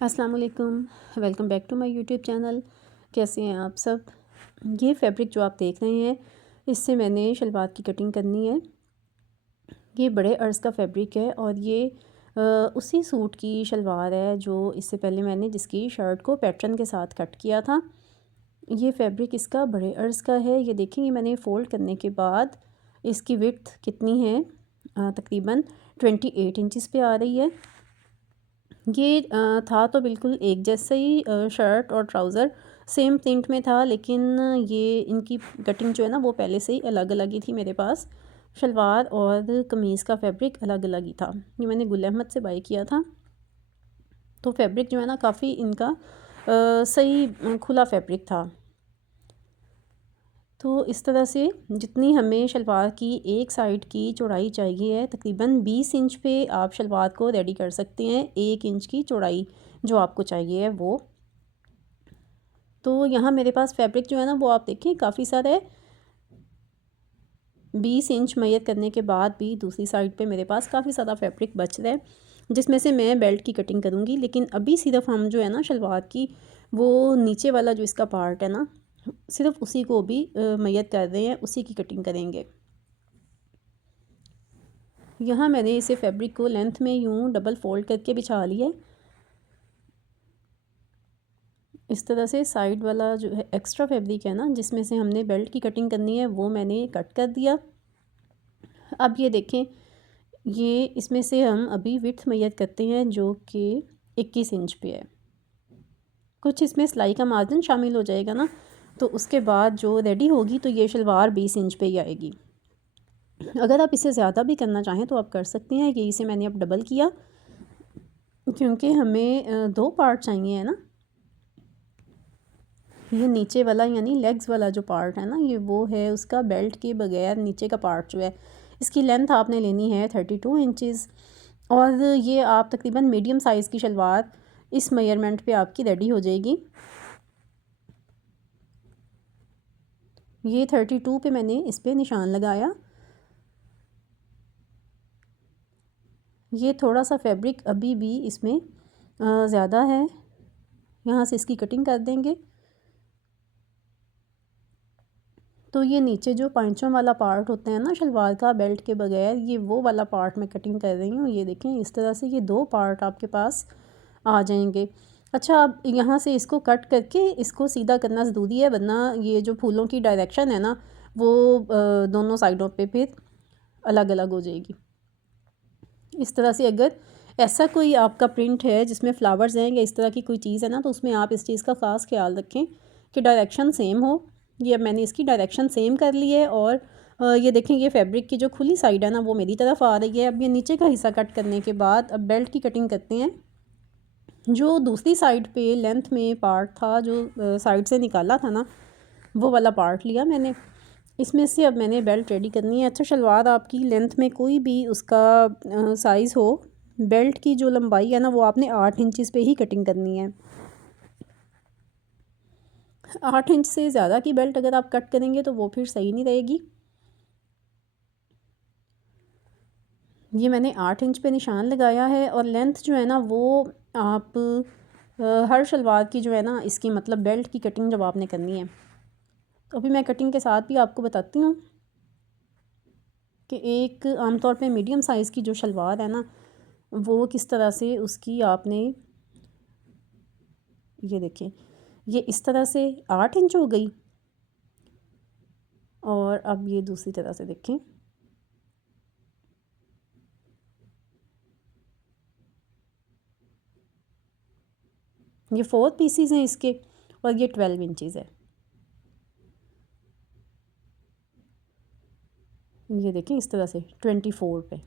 अस्सलाम वालेकुम। Welcome back to my YouTube channel. कैसे हैं आप सब? ये फैब्रिक जो आप देख रहे हैं, इससे मैंने शलवार की कटिंग करनी है। ये बड़े अर्ज़ का फैब्रिक है और ये उसी सूट की शलवार है जो इससे पहले मैंने जिसकी शर्ट को पैटर्न के साथ कट किया था। ये फैब्रिक इसका बड़े अर्ज़ का है। ये देखेंगे मैंने फ़ोल्ड करने के बाद इसकी विड्थ कितनी है, तकरीबन 28 इंचज़ पे आ रही है। ये था तो बिल्कुल एक जैसा ही, शर्ट और ट्राउज़र सेम प्रिंट में था, लेकिन ये इनकी कटिंग जो है ना वो पहले से ही अलग अलग ही थी मेरे पास। शलवार और कमीज़ का फैब्रिक अलग अलग ही था। ये मैंने गुल अहमद से बाय किया था। तो फैब्रिक जो है ना काफ़ी इनका सही खुला फैब्रिक था। तो इस तरह से जितनी हमें शलवार की एक साइड की चौड़ाई चाहिए है, तकरीबन 20 इंच पे आप शलवार को रेडी कर सकते हैं। 1 इंच की चौड़ाई जो आपको चाहिए है वो। तो यहाँ मेरे पास फैब्रिक जो है ना वो आप देखें काफ़ी सारा है। 20 इंच मैयत करने के बाद भी दूसरी साइड पे मेरे पास काफ़ी ज़्यादा फैब्रिक बच रहा है, जिसमें से मैं बेल्ट की कटिंग करूँगी। लेकिन अभी सिर्फ हम जो है ना शलवार की वो नीचे वाला जो इसका पार्ट है ना, सिर्फ उसी को भी मैयत कर रहे हैं, उसी की कटिंग करेंगे। यहाँ मैंने इसे फैब्रिक को लेंथ में यूँ डबल फोल्ड करके बिछा लिया है। इस तरह से साइड वाला जो है एक्स्ट्रा फैब्रिक है ना, जिसमें से हमने बेल्ट की कटिंग करनी है, वो मैंने कट कर दिया। अब ये देखें, ये इसमें से हम अभी विड्थ मैयत करते हैं जो कि 21 इंच पे है। कुछ इसमें सिलाई का मार्जिन शामिल हो जाएगा ना, तो उसके बाद जो रेडी होगी तो ये शलवार 20 इंच पे ही आएगी। अगर आप इसे ज़्यादा भी करना चाहें तो आप कर सकते हैं। ये इसे मैंने अब डबल किया, क्योंकि हमें 2 पार्ट चाहिए है ना। ये नीचे वाला यानी लेग्स वाला जो पार्ट है ना, ये वो है उसका बेल्ट के बगैर नीचे का पार्ट जो है। इसकी लेंथ आपने लेनी है 32 इंचज़, और ये आप तकरीबन मीडियम साइज़ की शलवार इस मेजरमेंट पे आपकी रेडी हो जाएगी। ये 32 पे मैंने इस पे निशान लगाया। ये थोड़ा सा फैब्रिक अभी भी इसमें ज़्यादा है, यहाँ से इसकी कटिंग कर देंगे। तो ये नीचे जो पांचों वाला पार्ट होता है ना शलवार का बेल्ट के बगैर, ये वो वाला पार्ट मैं कटिंग कर रही हूँ। ये देखें इस तरह से ये 2 पार्ट आपके पास आ जाएंगे। अच्छा, अब यहाँ से इसको कट करके इसको सीधा करना ज़रूरी है, वरना ये जो फूलों की डायरेक्शन है ना वो दोनों साइडों पे फिर अलग अलग हो जाएगी। इस तरह से अगर ऐसा कोई आपका प्रिंट है जिसमें फ्लावर्स हैं या इस तरह की कोई चीज़ है ना, तो उसमें आप इस चीज़ का ख़ास ख्याल रखें कि डायरेक्शन सेम हो। ये अब मैंने इसकी डायरेक्शन सेम कर ली है, और ये देखें ये फैब्रिक की जो खुली साइड है ना वो मेरी तरफ आ रही है। अब ये नीचे का हिस्सा कट करने के बाद अब बेल्ट की कटिंग करते हैं। जो दूसरी साइड पे लेंथ में पार्ट था जो साइड से निकाला था ना, वो वाला पार्ट लिया मैंने। इसमें से अब मैंने बेल्ट रेडी करनी है। अच्छा, शलवार आपकी लेंथ में कोई भी उसका साइज़ हो, बेल्ट की जो लंबाई है ना वो आपने 8 इंचज़ पे ही कटिंग करनी है। 8 इंच से ज़्यादा की बेल्ट अगर आप कट करेंगे तो वो फिर सही नहीं रहेगी। ये मैंने 8 इंच पे निशान लगाया है, और लेंथ जो है ना वो आप हर शलवार की जो है ना इसकी मतलब बेल्ट की कटिंग जब आपने करनी है, तो अभी मैं कटिंग के साथ भी आपको बताती हूँ कि एक आमतौर पे मीडियम साइज़ की जो शलवार है ना वो किस तरह से उसकी आपने, ये देखें ये इस तरह से 8 इंच हो गई। और अब ये दूसरी तरह से देखें, ये 4 पीसीज हैं इसके, और ये 12 इंचज़ है। ये देखें इस तरह से 24 पे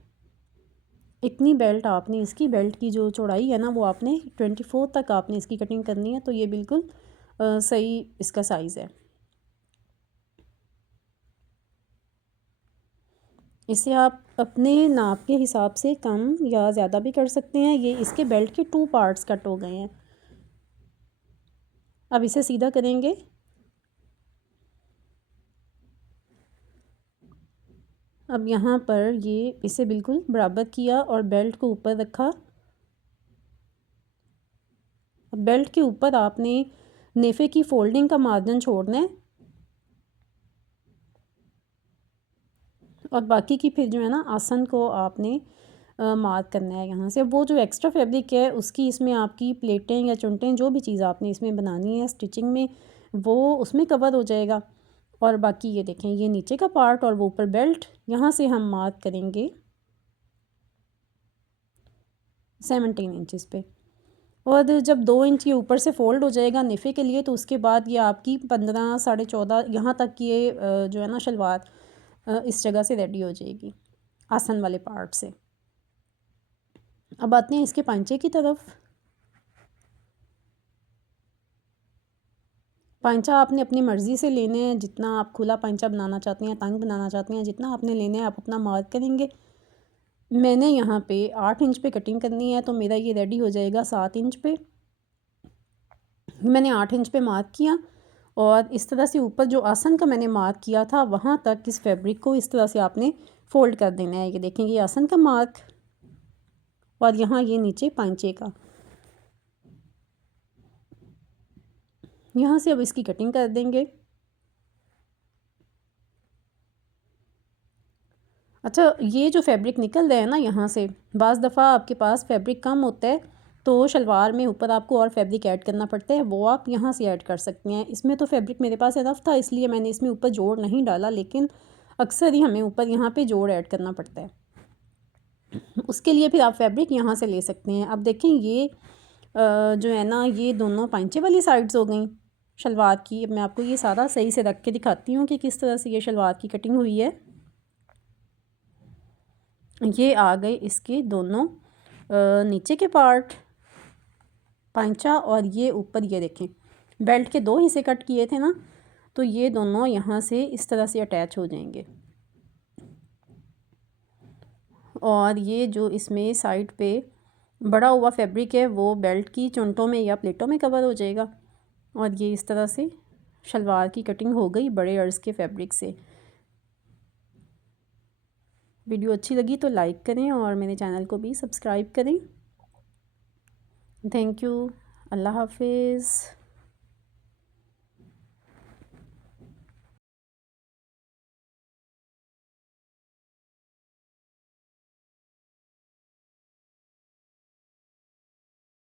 इतनी बेल्ट आपने, इसकी बेल्ट की जो चौड़ाई है ना वो आपने 24 तक आपने इसकी कटिंग करनी है। तो ये बिल्कुल सही इसका साइज़ है। इसे आप अपने नाप के हिसाब से कम या ज़्यादा भी कर सकते हैं। ये इसके बेल्ट के 2 पार्ट्स कट हो गए हैं। अब इसे सीधा करेंगे। अब यहाँ पर ये इसे बिल्कुल बराबर किया और बेल्ट को ऊपर रखा। अब बेल्ट के ऊपर आपने नेफे की फोल्डिंग का मार्जिन छोड़ना है और बाकी की फिर जो है ना आसन को आपने मार्क करना है यहाँ से। वो जो एक्स्ट्रा फैब्रिक है उसकी इसमें आपकी प्लेटें या चुनटें जो भी चीज़ आपने इसमें बनानी है स्टिचिंग में वो उसमें कवर हो जाएगा। और बाकी ये देखें ये नीचे का पार्ट और वो ऊपर बेल्ट, यहाँ से हम मार्क करेंगे 17 इंचज़ पे। और जब 2 इंच ये ऊपर से फ़ोल्ड हो जाएगा नेफे के लिए तो उसके बाद ये आपकी 15 साढ़े 14 यहाँ तक ये जो है ना शलवार इस जगह से रेडी हो जाएगी आसन वाले पार्ट से। अब आते हैं इसके पांचे की तरफ। पांचा आपने अपनी मर्ज़ी से लेने हैं, जितना आप खुला पांचा बनाना चाहते हैं, तंग बनाना चाहते हैं, जितना आपने लेने हैं आप अपना मार्क करेंगे। मैंने यहाँ पे 8 इंच पे कटिंग करनी है तो मेरा ये रेडी हो जाएगा 7 इंच पे। मैंने 8 इंच पे मार्क किया और इस तरह से ऊपर जो आसन का मैंने मार्क किया था वहाँ तक इस फैब्रिक को इस तरह से आपने फ़ोल्ड कर देना है। ये देखेंगे ये आसन का मार्क और यहाँ ये नीचे पांचे का। यहाँ से अब इसकी कटिंग कर देंगे। अच्छा ये जो फैब्रिक निकल रहा है ना यहाँ से, बाज़ दफ़ा आपके पास फैब्रिक कम होता है तो शलवार में ऊपर आपको और फैब्रिक ऐड करना पड़ता है, वो आप यहाँ से ऐड कर सकते हैं। इसमें तो फैब्रिक मेरे पास इनफ था इसलिए मैंने इसमें ऊपर जोड़ नहीं डाला, लेकिन अक्सर ही हमें ऊपर यहाँ पे जोड़ ऐड करना पड़ता है। उसके लिए फिर आप फैब्रिक यहाँ से ले सकते हैं। अब देखें ये जो है ना ये दोनों पांचे वाली साइड्स हो गई शलवार की। अब मैं आपको ये सारा सही से रख के दिखाती हूँ कि किस तरह से ये शलवार की कटिंग हुई है। ये आ गए इसके दोनों नीचे के पार्ट पांचा और ये ऊपर ये देखें बेल्ट के 2 हिस्से कट किए थे ना, तो ये दोनों यहाँ से इस तरह से अटैच हो जाएंगे। और ये जो इसमें साइड पे बड़ा हुआ फैब्रिक है वो बेल्ट की चुनटों में या प्लेटों में कवर हो जाएगा। और ये इस तरह से शलवार की कटिंग हो गई बड़े अर्ज़ के फैब्रिक से। वीडियो अच्छी लगी तो लाइक करें और मेरे चैनल को भी सब्सक्राइब करें। Thank you. अल्लाह हाफिज़।